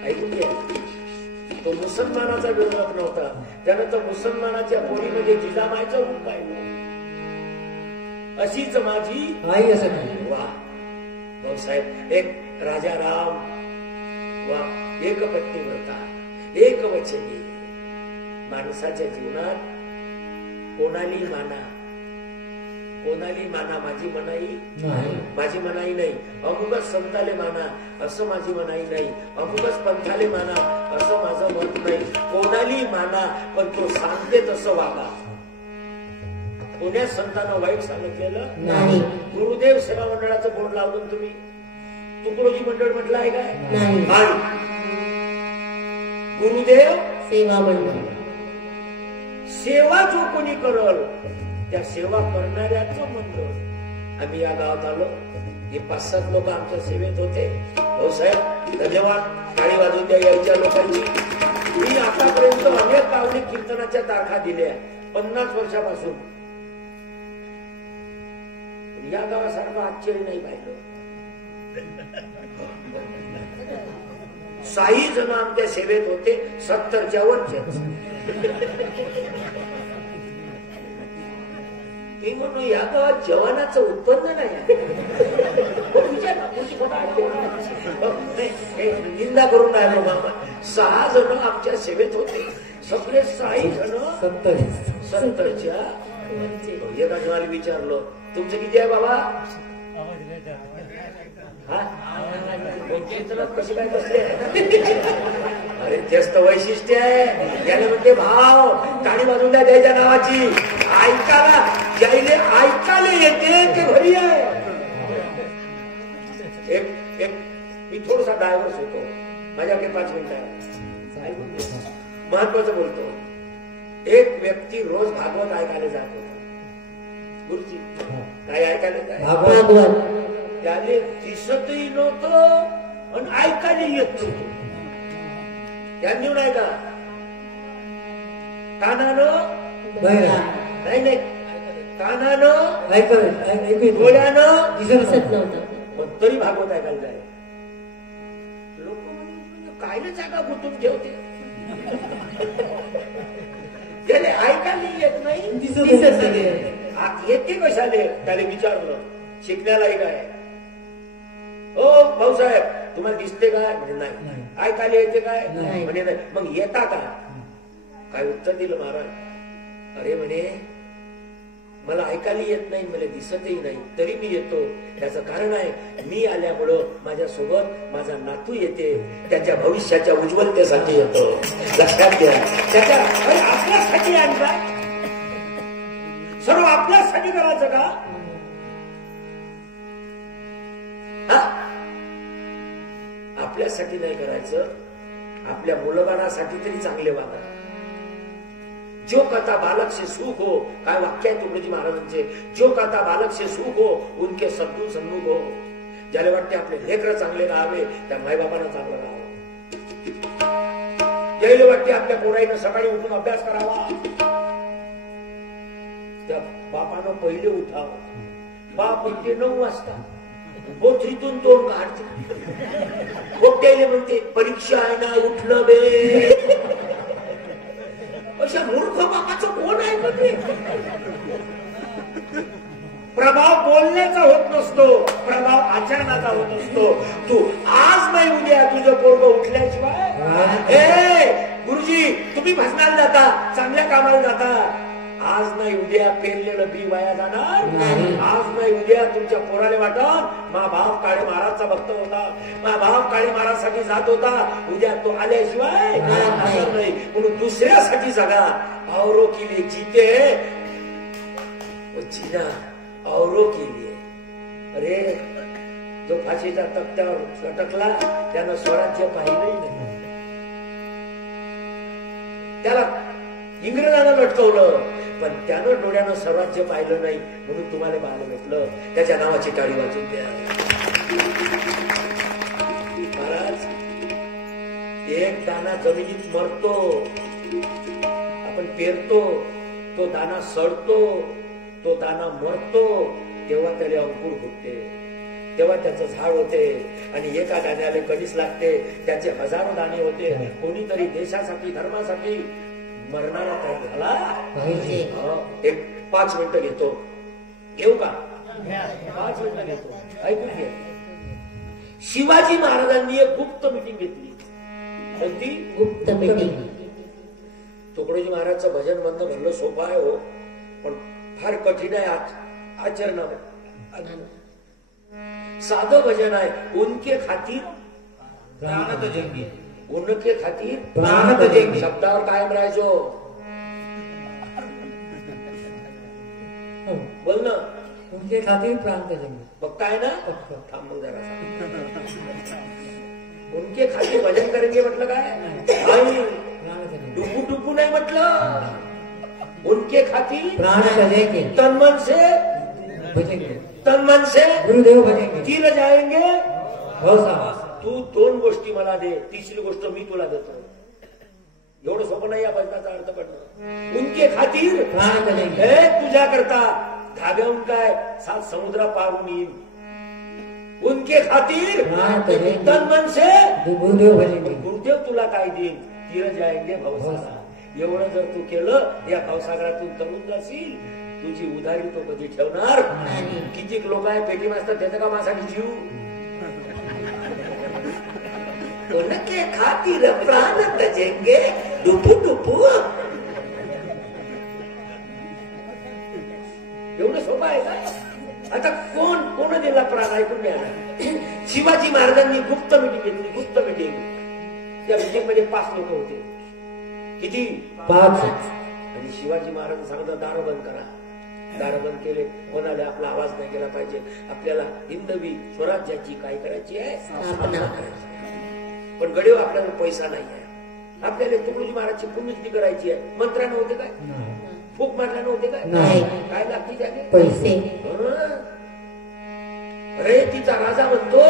ऐकून घ्या, तो मुसलमानाचा विरोधक नव्हता. त्यानं तर मुसलमानाच्या पोरीमध्ये जिजामाईचं रूप पाहिलं. अशीच माझी आई असं नाही. वा भाऊसाहेब, एक राजा राम, वा एक पत्नीव्रता, एक वचनी. माणसाच्या जीवनात कोणाली माना, कोणाली माना माझी मनाई नाही. माझी मनाई नाही. अमुकच संताले माना असं माझी मनाई नाही. अमुकच पंथाले माना असं माझं मत नाही. कोणाली माना, पण तो सांगते तसं वागा. कोण्याच संतांना वाईट सांगितलेलं नाही. गुरुदेव सेवा मंडळाचं बोर्ड लावून तुम्ही तुकडोजी मंडळ म्हटलं आहे काय? नाही. गुरुदेव सेवा मंडळ. सेवा जो कोणी करल त्या सेवा करणाऱ्याचं मंडळ. आम्ही या गावात आलो, हे 5-7 लोक आमच्या सेवेत होते. भाऊसाहेब धन्यवाद, टाळी वाजवून द्या यायच्या लोकांची. मी आतापर्यंत अनेक गावने कीर्तनाच्या तारखा दिल्या 50 वर्षापासून. या गावासारखं आश्चर्य नाही पाहिलं. 6 जण आमच्या सेवेत होते, 70च्या वरचे. मी म्हणून या गावात जवानाचं उत्पन्न नाही. निंदा करून राहिलो मामा. 6 जण आमच्या सेवेत होते, सगळे 6 जण 70च्या. एका जणाला विचारलं, तुमचं किती आहे बाबा? कशी काय बसले? अरे तेच तर वैशिष्ट्य आहे. याला म्हणते भाव, टाळी वाजून द्या द्यायच्या नावाची. ऐकायला ज्याईले ऐकायला येते ते घरी आहे. एक मी थोडासा डायव्हर्स होतो, माझ्याकडे 5 मिनिटं आहे. महत्वाचं बोलतो. एक व्यक्ती रोज भागवत ऐकायला जात होता. गुरुजी काय ऐकायला जाय? भागवत. त्याने दिसतही नव्हतं आणि ऐकायला येत नव्हतं. त्यांनी नाही का कानानं नाही कानानं ऐकायला, डोळ्यानं दिसत नव्हतं, पण तरी भागवत ऐकायला जाय. लोक म्हणजे कायला जागा गुंतून ठेवते. त्याने ऐकायला येत नाही, दिसत येते कशाले? त्याने विचारलं, शिकण्यालाही काय? हो भाऊसाहेब तुम्हाला दिसते काय? म्हणजे नाही. ऐकायला येते काय? म्हणजे नाही. मग येता का? काय उत्तर दिलं महाराज? अरे म्हणे मला ऐकायला येत नाही, मला दिसतही नाही, तरी मी येतो. त्याचं कारण आहे, मी आल्यामुळं माझ्या सोबत माझा नातू येते, त्याच्या भविष्याच्या उज्ज्वलतेसाठी येतो. लक्षात घ्या, त्याच्या आपल्यासाठी आणला, सर्व आपल्यासाठी करायचं का? आपल्यासाठी नाही करायचं, आपल्या मुलबाळासाठी तरी चांगले वागा. जो कहता बालक से सुख हो, काय वाक्य आहे तुकडोजी महाराजांचे, जो कहता बालक से सुख हो उनके सद्गुण सन्मुख हो. ज्याला वाटते आपले लेकरं चांगले राहावे त्या मायबापांना चांगलं राहावं. ज्याला वाटते आपल्या पोराईनं सकाळी उठून अभ्यास करावा त्या बापानं पहिले उठावं. बाप उठते 9 वाजता, बोथरीतून तोंड काढते, पोट्याले म्हणते परीक्षा आहे ना उठलं बे. अशा मूर्ख बापाचं कोण आहे कधी? प्रभाव बोलण्याचा होत नसतो, प्रभाव आचरणाचा होत असतो. तू आज नाही उद्या तुझं पोरग उठल्याशिवाय गुरुजी तुम्ही भजनाला जाता, चांगल्या कामाला जाता, आज नाही उद्या पेरलेलं बी वाया जाणार. आज नाही उद्या तुमच्या पोराला वाटत मा बाप काळे महाराजचा भक्त होता, मा बाप काळे महाराजसाठी जात होता, उद्या तो आल्याशिवाय नाही. म्हणून दुसऱ्यासाठी जगा. औरों के लिए जीते वो जीना औरों के लिए. अरे जो फाशीच्या तख्त्यावर लटकला त्यानं स्वराज्य पाहिलंही नाही. त्याला इंग्रजांना लटकवलं पण त्यानं डोळ्यानं स्वराज्य पाहिलं नाही म्हणून तुम्हाला पाहायला भेटलं. त्याच्या नावाची टाळी वाजून द्या. महाराज, एक दाना जमिनीत मरतो, आपण पेरतो, तो दाना सडतो, तो दाना मरतो, तेव्हा त्याला अंकुर फुटते, तेव्हा त्याचं झाड होते आणि एका दाण्याला कणीस लागते, त्याचे हजारो दाणे होते. कोणीतरी देशासाठी धर्मासाठी मरणारा तयार झाला पाहिजे. एक 5 मिनिटं घेतो. घेऊ का? 5 मिनिटं घेतो. ऐकून घ्या. शिवाजी महाराजांनी एक गुप्त मीटिंग घेतली. कोणती? गुप्त मीटिंग. तुकडोजी महाराजचं भजन म्हणणं म्हणलं सोपं आहे हो, पण फार कठीण आहे आचरणावर. साधं भजन आहे. उनके खातीर प्राणत जंगी, उनके खातीर प्राणत जंगी. शब्दावर कायम राहायचो. बोल ना. उनके खातिर प्राण त्याजेंगे. बघताय ना? थांब मग जरा. उनके खातीर भजन करेंगे म्हटलं काय? नाही, डुबू डुबू नाही म्हटलं. उनके खातिर प्राण त्याजेंगे, तन मन से भजेंगे, तन मन से गुरुदेव भजेंगे, तीर जाएंगे. हो साहब. तू 2 गोष्टी मला दे, तिसरी गोष्ट मी तुला देतो. एवढं सोपं नाही या भजनाचा अर्थ पडणं. उनके खातीर प्राण त्याजेंगे. हे तुझ्या करता धाब्याहून काय 7 समुद्र पारून येईल. उनके खातीर प्राण त्याजेंगे, तन मन से गुरुदेव भजेंगे. गुरुदेव तुला काय देईल? तीर जाएंगे भवसागरात. एवढं जर तू केलं, या भवसागरातून तरुण जाशील. तुझी उधारी तो कधी ठेवणार? किती लोक आहे पेटी मास्तर त्याचं का माझ्यासाठी जीव. उनके खातिर प्राण त्याजेंगे, डुबू डुबू. एवढं सोपं आहे का? आता कोण दिला प्राण? ऐकून घ्या. शिवाजी महाराजांनी गुप्त मीटिंग घेतली. गुप्त मीटिंग. त्या मीटिंग मध्ये 5 लोक होते. किती? 5. आणि शिवाजी महाराज सांगतात दार बंद करा. दार बंद केले. कोणाला आपला आवाज नाही केला पाहिजे. आपल्याला हिंदवी स्वराज्याची काय करायची आहे? स्थापना करायची. पण गडीवर आपल्याला पैसा नाही आहे. आपल्याला तुकडोजी महाराजची पुण्यतिथी करायची आहे. मंत्र्यानं होते काय? फूक मारल्यानं होते काय? नाही. काय लागते त्याने? पैसे. अरे तिचा राजा म्हणतो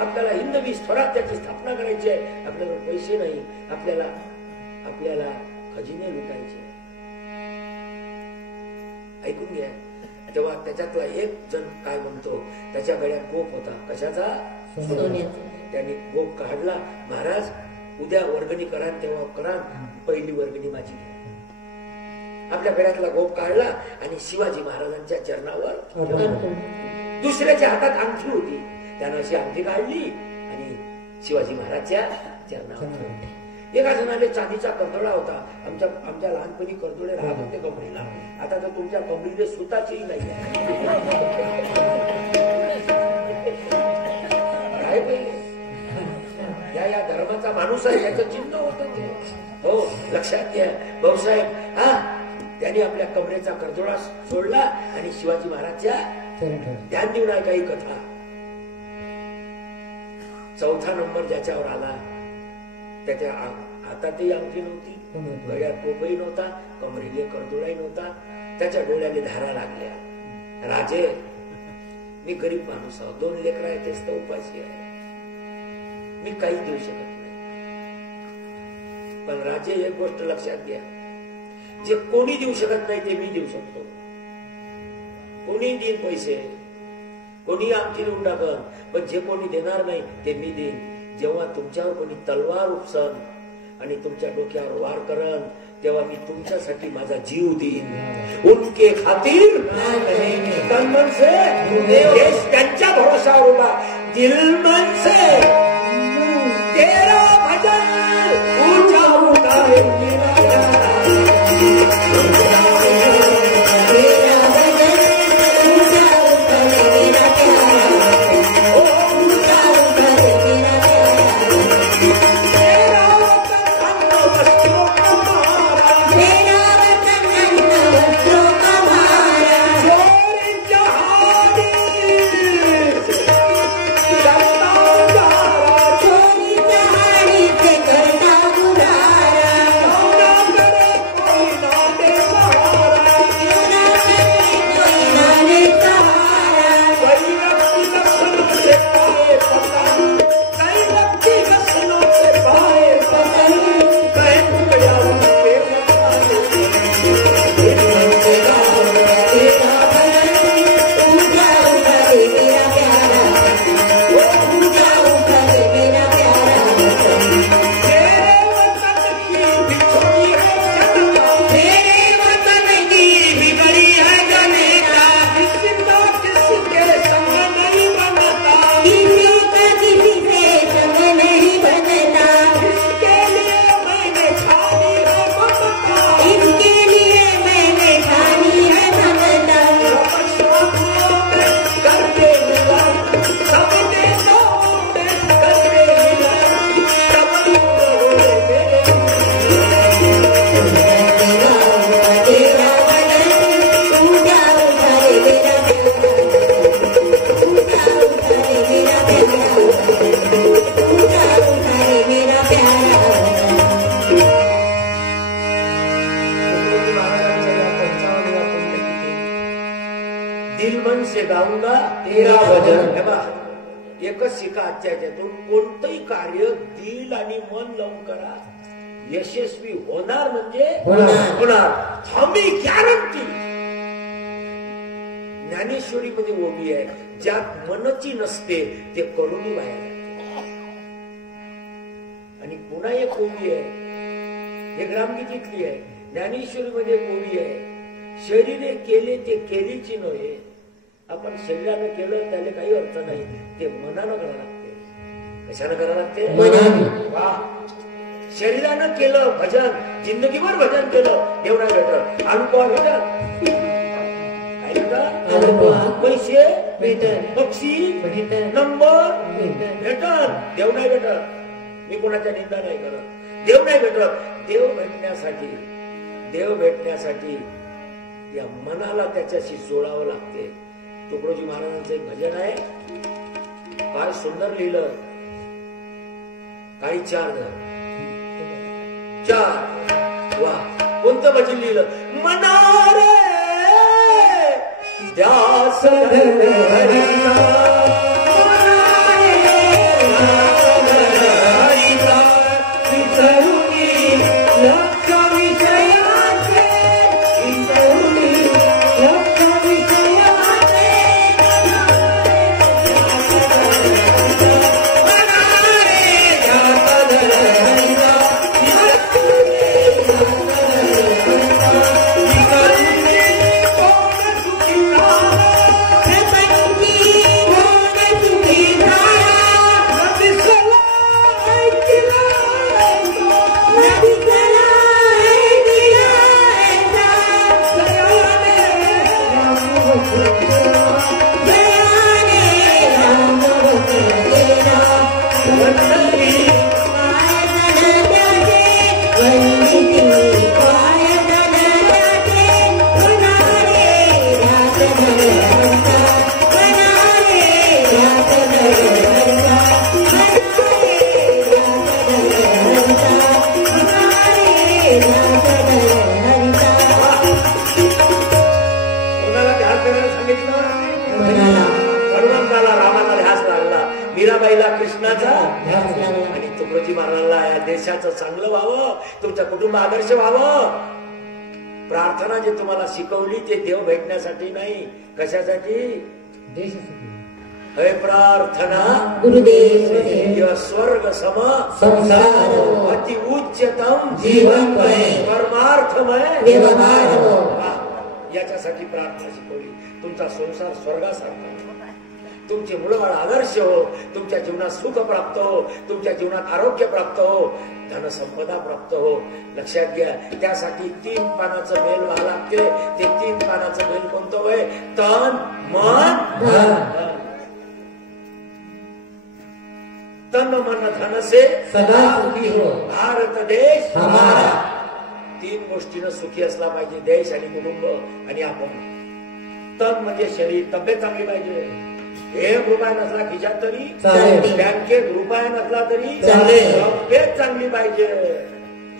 आपल्याला हिंदवी स्वराज्याची स्थापना करायची आहे. आपल्याला पैसे नाही. आपल्याला खजिने लुटायचे. ऐकून घ्या. तेव्हा त्याच्यातला एक जण काय म्हणतो, त्याच्या गळ्यात गोप होता. कशाचा? सोन्याचा. त्यांनी गोप काढला. महाराज उद्या वर्गणी करा, तेव्हा करा, पहिली वर्गणी माझी. आपल्या गळ्यातला गोप काढला आणि शिवाजी महाराजांच्या चरणावर. दुसऱ्याच्या हातात अंगठी होती. त्यानं अशी अंगठी काढली आणि शिवाजी महाराजच्या चरणावर. एका जणाले चांदीचा कर्दोळा होता. आमच्या लहानपणी कर्दोळे राहत होते कमरीला. आता तर तुमच्या कमरीले सुताचीही नाही. काय पाहिजे? या धर्माचा माणूस आहे याचं चिन्ह होतं ते. हो, लक्षात घ्या भाऊसाहेब. त्यांनी आपल्या कमरेचा कर्दोळा सोडला आणि शिवाजी महाराजच्या ध्यान देऊन आहे काही कथा. 4था नंबर ज्याच्यावर आला त्याच्या हातातही अंगठी नव्हती, गळ्यात टोपही नव्हता, कमरेले कर्दोळाही नव्हता, त्याच्या डोळ्याने धारा लागल्या. राजे, मी गरीब माणूस आहो, 2 लेकरं आहेत, तेच तर उपाशी आहे, मी काहीच देऊ शकत नाही. पण राजे एक गोष्ट लक्षात घ्या, जे कोणी देऊ शकत नाही ते मी देऊ शकतो. कोणी देईन पैसे, कोणी अंगठी देऊन टाकन, पण जे कोणी देणार नाही ते मी देईन. जेव्हा तुमच्यावर कोणी तलवार उपसन आणि तुमच्या डोक्यावर वार करन, तेव्हा मी तुमच्यासाठी माझा जीव देईन. उनके खातिर तन मन से, देश त्यांच्या भरोशावर उभा, दिल मन से तेरा भजन ऊंचा उठाए इतकं शिका आजच्या ह्याच्यातून, कोणतंही कार्य दिल आणि मन लावून करा, यशस्वी होणार म्हणजे होणार, हमी गॅरंटी. ज्ञानेश्वरी मध्ये ओवी आहे, ज्यात मनची नसते ते करूनही बाहेर. आणि पुन्हा एक ओवी आहे, हे ग्रामगीतेतली आहे, ज्ञानेश्वरी मध्ये एक ओवी आहे, शरीरे केले ते केलीची नव्हे. आपण शरीरानं केलं त्याला काही अर्थ नाही, ते मनानं करावं लागते. कशानं करावं लागते? वा, शरीरानं केलं भजन, जिंदगीभर भजन केलं, देव नाही भेटत. अनुभव भेटत, काय भेटत? पैसे भेटत, बक्षी भेटत, नंबर भेटत, देव नाही भेटत. मी कोणाच्या निंदा नाही करत, देव नाही भेटत. देव भेटण्यासाठी या मनाला त्याच्याशी जोडावं लागते. तुकडोजी महाराजांचं एक भजन आहे, काय सुंदर लिहिलं. काही चार वा, कोणतं भजन लिहिलं? मनारे ध्यास चांगलं व्हावं, तुमच्या कुटुंब आदर्श व्हावं. प्रार्थना जे तुम्हाला शिकवली ते देव भेटण्यासाठी नाही, कशासाठी? हे प्रार्थना गुरुदेव स्वर्ग सम संसार अति उच्चतम जीवन परमार्थमय व्यवहार, याच्यासाठी प्रार्थना शिकवली. तुमचा संसार स्वर्गासारखा, तुमचे मुळबाळ आदर्श हो, तुमच्या जीवनात सुख प्राप्त हो, तुमच्या जीवनात आरोग्य प्राप्त हो, धनसंपदा प्राप्त हो. लक्षात घ्या, त्यासाठी 3 पानाचं बेल व्हावं लागते. ते 3 पानाचं बेल कोणतं होय? तन मन धन. तन मन धन से सदा सुखी हो भारत देश हमारा. 3 गोष्टीनं सुखी असला पाहिजे देश आणि कुटुंब आणि आपण. तन म्हणजे शरीर, तब्येत चांगली पाहिजे. 1 रुपया नसला खिशात तरी चालेल, बँकेत रुपया नसला तरी चालेल, तब्येत चांगली पाहिजे.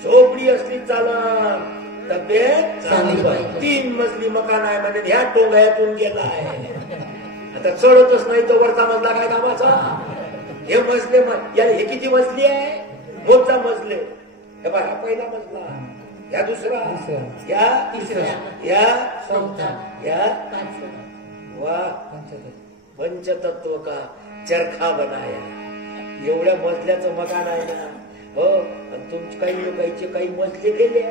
झोपडी असली चालत, तब्येत चांगली पाहिजे. 3 मजली मकान आहे म्हणजे ह्या टोंगायातून गेलाय, आता चढतच नाही तो वरचा मजला काय कामाचा? हे मजले याला हे किती मजली आहे? मोठा मजले. हे बघा, पहिला मजला, या दुसरा, या तिसरा, या चौथा, या वा पंचतत्व का चरखा बनाया. एवढ्या मजल्याचं मकान आहे ना हो. तुमचे काही लोकांचे काही मजले गेले,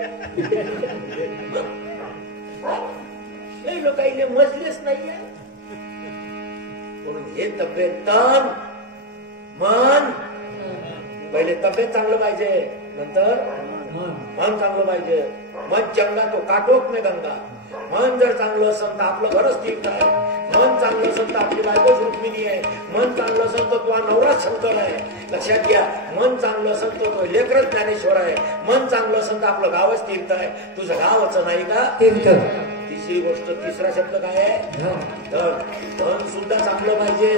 काही लोकांचे मजलेच नाहीये. म्हणून हे तब्येत, तन मन, पहिले तब्येत चांगलं पाहिजे, नंतर मन चांगलं पाहिजे. मन चंगा तो काटोक में गंगा. मन जर चांगलं असेल तर आपलं घरच ठीक आहे. मन चांगलं असेल तर आपली बायकोच रुक्मिणी आहे. मन चांगलं असेल तर तुझा नवराच शंकर आहे. लक्षात घ्या, मन चांगलं असेल तर तो लेकरच ज्ञानेश्वर आहे. मन चांगलं असेल तर आपलं गावच तीर्थ आहे. तुझं गावच नाही का तीर्थ. तिसरी गोष्ट, तिसरा शब्द काय आहे? धन. धन सुद्धा चांगलं पाहिजे.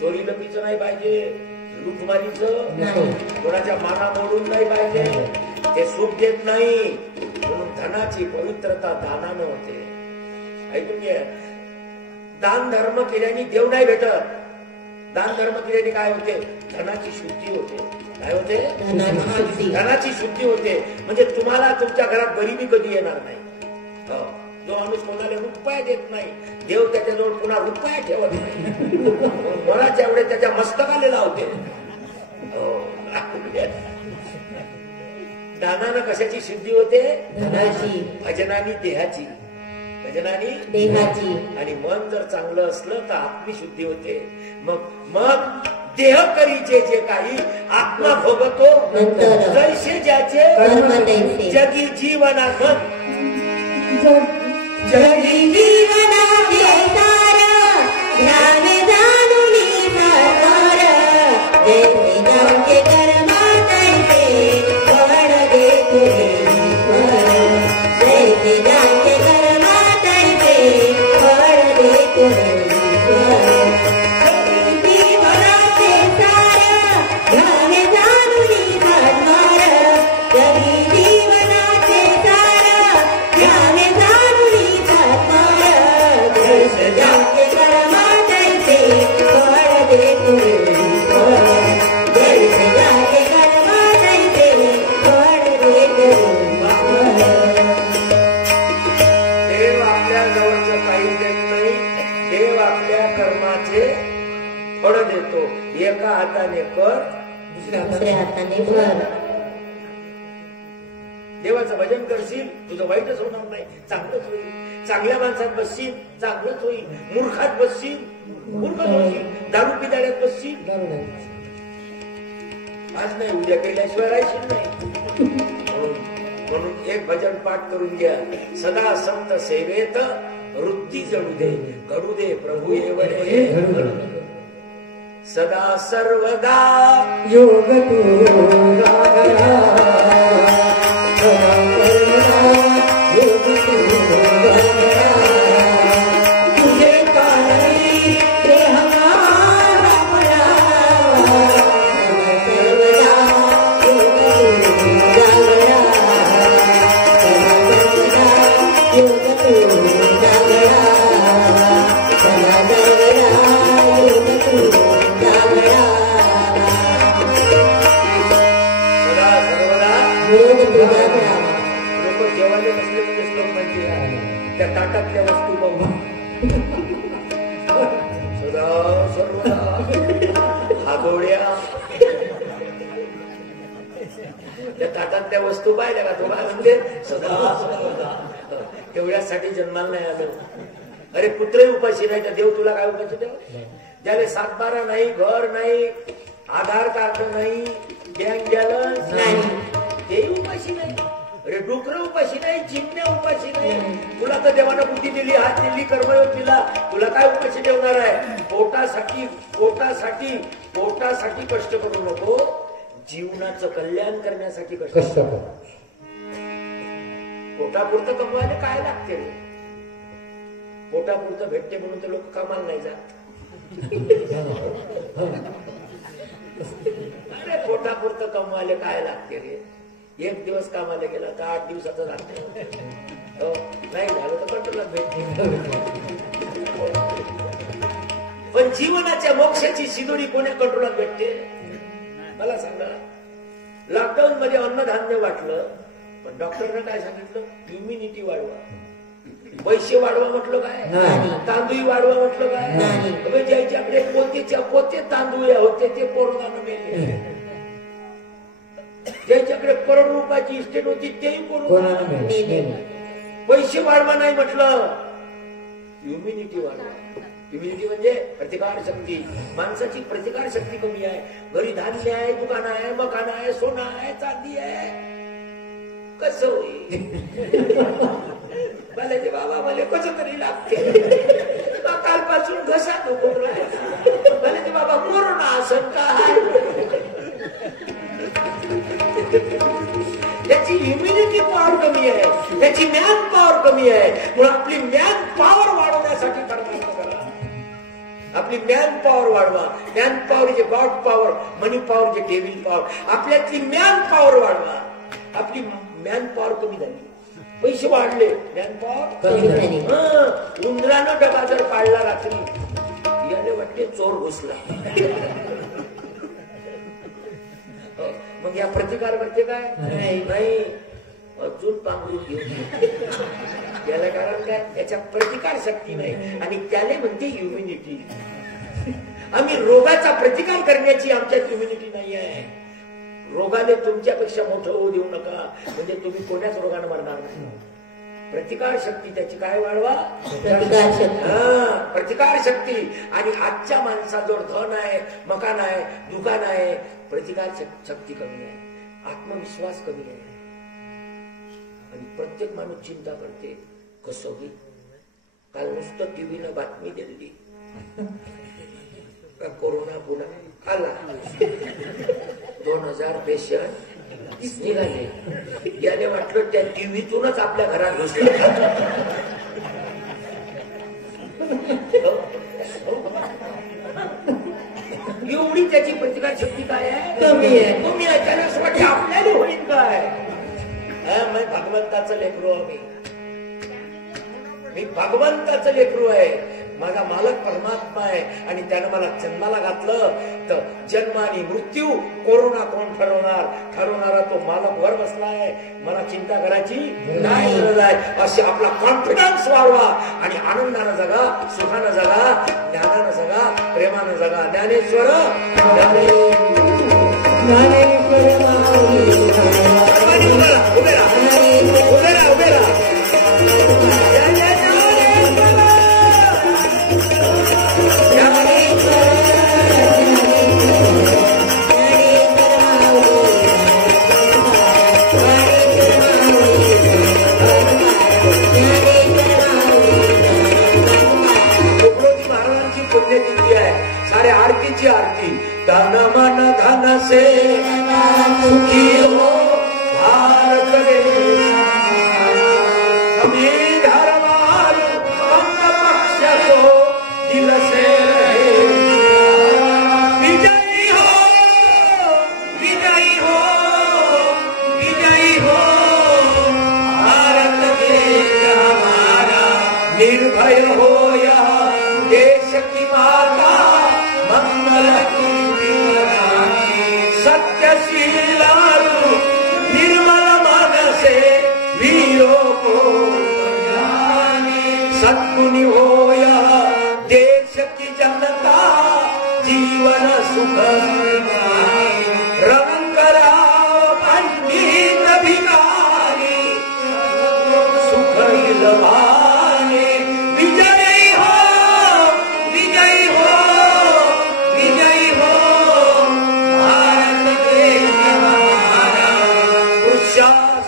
चोरी लपीचं नाही पाहिजे, लुटमारीचं, कोणाच्या माना मोडून नाही पाहिजे, ते सुख देत नाही. म्हणून धनाची पवित्रता दानानं होते. ऐकून घ्या, दान धर्म केल्याने देव नाही भेटत. दान धर्म केल्याने काय होते? धनाची शुद्धी होते. काय होते? धनाची शुद्धी. धनाची शुद्धी होते. म्हणजे तुम्हाला तुमच्या घरात गरिबी कधी येणार नाही. हो. जो माणूस कोणाला रुपया देत नाही, देव त्याच्याजवळ पुन्हा रुपया ठेवत नाही. मनाच्या एवढे त्याच्या मस्तकाला लावते. हो. दानानं कशाची शुद्धी होते? धनाची. भजनानी देहाची. भजनानी देहाची. आणि मन जर चांगलं असलं तर आत्मी शुद्धी होते. मग देह करीचे जे काही आत्मा भोगतो नंतर जैसे ज्याचे कर्म तैसे. जगी जीवनात जगी जीवनाचे सार ध्याने जाणूनी साकार जैसे ज्याचे कर्म तैसे फळ देतो ईश्वर. जैसे ज्याचे कर्म तैसे फळ देतो ईश्वर. जीवनाचे सार ध्याने जाणूनी साकार जगी जीवनाचे सार ध्याने जाणूनी साकार. जैसे ज्याचे कर्म तैसे फळ देतो ईश्वर. जैसे ज्याचे कर्म तैसे फळ देतो ईश्वर. देव आपल्या जवळचं काही देत नाही. देव आपल्या कर्माचे फळ देतो. एका हाताने कर, दुसऱ्या हाताने भर. देवाचं भजन करशील, तुझं वाईटच होणार नाही, चांगलंच होईल. चांगल्या माणसात बसशील, चांगलंच होईल. मूर्खात बसशील, मूर्खच होशील. दारू पिदाड्यात बसशील, आज नाही उद्या केल्याशिवाय राहशील नाही. म्हणून एक भजन पाठ करून घ्या. सदा संत सेवेत वृत्ती जडू दे, घडू दे प्रभू एवढे. सदा सर्वदा योग तू रागला. सदा सर्वदा योग तू रागला. तुझे कारणी देह माझा पडला. सर्वदा योग तू जागला. सर्वदा योग तू जागला. सर्वदा योग तू जागला. सदा सर्वदा योग तू जागला. लोक जेवायला बसले म्हणजे श्लोक म्हणते त्या ताटातल्या वस्तू बघू. सदा सर्वदा हातोड्या त्या ताटातल्या वस्तू पाहिल्या का? तो काय म्हणते? सदा सर्वदा. तेवढ्यासाठी जन्माला नाही आलो. अरे कुत्रे उपाशी नाही तर देव तुला काय उपाशी ठेव? ज्याला 7-12 नाही, घर नाही, आधार कार्ड नाही, बँक बॅलन्स नाही, तेही उपाशी नाही. अरे डुकरं उपाशी नाही, चिमण्या उपाशी नाही. तुला तर देवानं बुद्धी दिली, हात दिली, कर्मयोग दिला, तुला काय उपाशी ठेवणार आहे? पोटासाठी पोटासाठी पोटासाठी कष्ट करू नको, जीवनाचं कल्याण करण्यासाठी कष्ट कर. पोटापुरतं कमवायला काय लागते रे? पोटापुरतं भेटते म्हणून तर लोक कामाला नाही जात. अरे पोटापुरतं कमवायला काय लागते रे? एक दिवस कामाला गेला तर 8 दिवसाचं लागते. हो, नाही झालं तर कंट्रोलात भेटते. पण जीवनाच्या मोक्षाची शिदोरी कोण्या कंट्रोलात भेटते? मला सांगा. लॉकडाऊन मध्ये अन्नधान्य वाटलं, पण डॉक्टरने काय सांगितलं? इम्युनिटी वाढवा. पैसे वाढवा म्हटलं काय? तांदूळ वाढवा म्हटलं काय? ज्याच्याकडे पोते तांदूळ होते ते कोरोनानं मेले. ज्याच्याकडे करोड रुपयाची इस्टेट होती तेही कोरोना मेले. पैसे वाढवा नाही म्हटलं, इम्युनिटी वाढवा. इम्युनिटी म्हणजे प्रतिकार शक्ती. माणसाची प्रतिकार शक्ती कमी आहे. घरी धान्य आहे, दुकान आहे, मकान आहे, सोनं आहे, चांदी आहे, कसं होईल? बालाजी बाबा मला कसं तरी लागते. कालपासून घसा दुखून राहिला. बालाजी बाबा कोरोना असं काय? त्याची इम्युनिटी पॉवर कमी आहे, त्याची मॅन पॉवर कमी आहे. म्हणून आपली मॅन पॉवर वाढवण्यासाठी प्रयत्न करा. आपली मॅन पॉवर वाढवा. मॅन पॉवर जे गॉड पॉवर, मनी पॉवर जे डेव्हिल पॉवर. आपल्यातली मॅन पॉवर वाढवा. आपली मॅन पॉवर कमी झाली, पैसे वाढले, मॅन पॉवर कमी झाली. उंदरानं डबा जर पाडला रात्री, त्याला वाटले चोर घुसला. मग या प्रतिकार करते काय नाही अजून पांघरून घेऊन याला कारण काय त्याच्या प्रतिकार शक्ती नाही आणि त्याला म्हणते इम्युनिटी. आम्ही रोगाचा प्रतिकार करण्याची आमच्यात इम्युनिटी नाही आहे. रोगाने तुमच्यापेक्षा मोठं होऊ देऊ नका म्हणजे तुम्ही कोणाच रोगाने मरणार नाही. प्रतिकार शक्ती त्याची काय वाढवा प्रतिकार शक्ती. आणि आजच्या माणसाजवळ धन आहे मकान आहे दुकान आहे प्रतिकार शक्ती कमी आहे आत्मविश्वास कमी आहे आणि प्रत्येक माणूस चिंता करते कसं होईल. काल नुसतं टीव्हीनं बातमी दिली कोरोना पुन्हा आला 2000 पेशंट निघाले. याने वाटलं त्या टीव्हीतूनच आपल्या घरात घुसला. एवढी त्याची प्रतिकार शक्ती काय आहे कमी आहे. त्याला असं वाटतं आपल्याला होईल काय. भगवंताचं लेकरू मी भगवंताचं लेकरू आहे. माझा मालक परमात्मा आहे आणि त्यानं मला जन्माला घातलं तर जन्म आणि मृत्यू कोरोना कोण ठरवणारा तो मालक वर बसला आहे. मला चिंता करायची काय गरज आहे. असे आपला कॉन्फिडन्स वाढवा आणि आनंदानं जगा सुखानं जगा ज्ञानानं जगा प्रेमानं जगा. ज्ञानेश्वर उभे राहा. सारे आरतीची आरती. धन मन धन से सुखी हो भारत देश. सभी धर्माल पंथ पक्ष को दिल से रहे. विजयी हो विजयी हो विजयी हो भारत देश हमारा. निर्भय हो यह देश की माता मंगल की सत्यशीला निर्मल मन से वीरों को सद्गुणी हो यह देश की जनता जीवन सुख. रंग राव पंडित भिखारी सुख लवाने. विजयी हो विजयी हो विजयी हो भारत देश हमारा.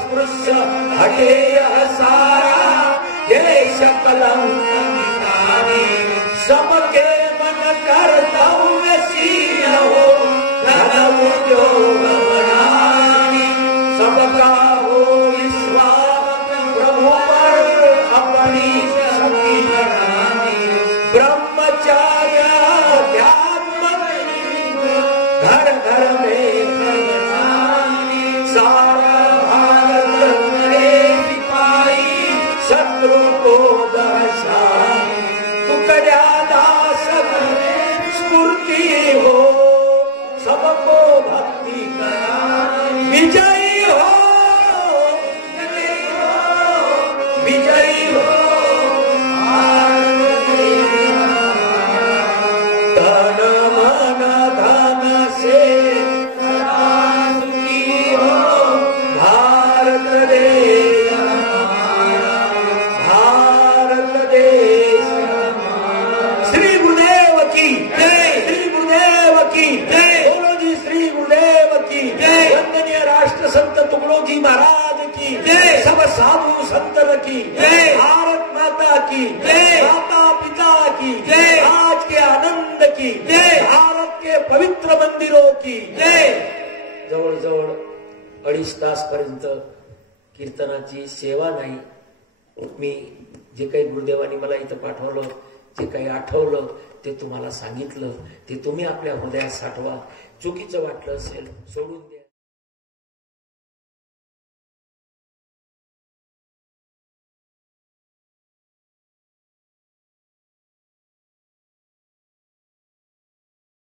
स्पृश्य हटे यह सारा देश कलंक मिटाने. सबके मन कर्तव्यशील हो धर्म उद्योग बढ़ाने. सबका हो विश्वास प्रभु पर अपनी शक्ति बढ़ाने. ब्रह्मचार्य अध्यात्म घर घर में सारा भारत में सिपाही शत्रु को दर्शाए. टुकड़ा दास स्फूर्ति हो सबको भक्ति कराए. विजयी हो विजयी हो धन मन धन से सुखी हो भारत देश भारत देश. श्री गुरुदेव की जय. श्री गुरुदेव की जय. बोलो जी श्री गुरुदेव की जय. वंदनीय राष्ट्र संत तुकडोजी महाराज की जय. सब साधु संतन की जय. भारत माता की जय. माता पिता की जय. आज के आनंद की जय. भारत के पवित्र मंदिरों की जय. जवळजवळ 2.5 तास पर्यंत कीर्तनाची सेवा नाही. मी जे काही गुरुदेवांनी मला इथं पाठवलं जे काही आठवलं ते तुम्हाला सांगितलं ते तुम्ही आपल्या हृदयात साठवा. चुकीचं वाटलं असेल सोडून द्या.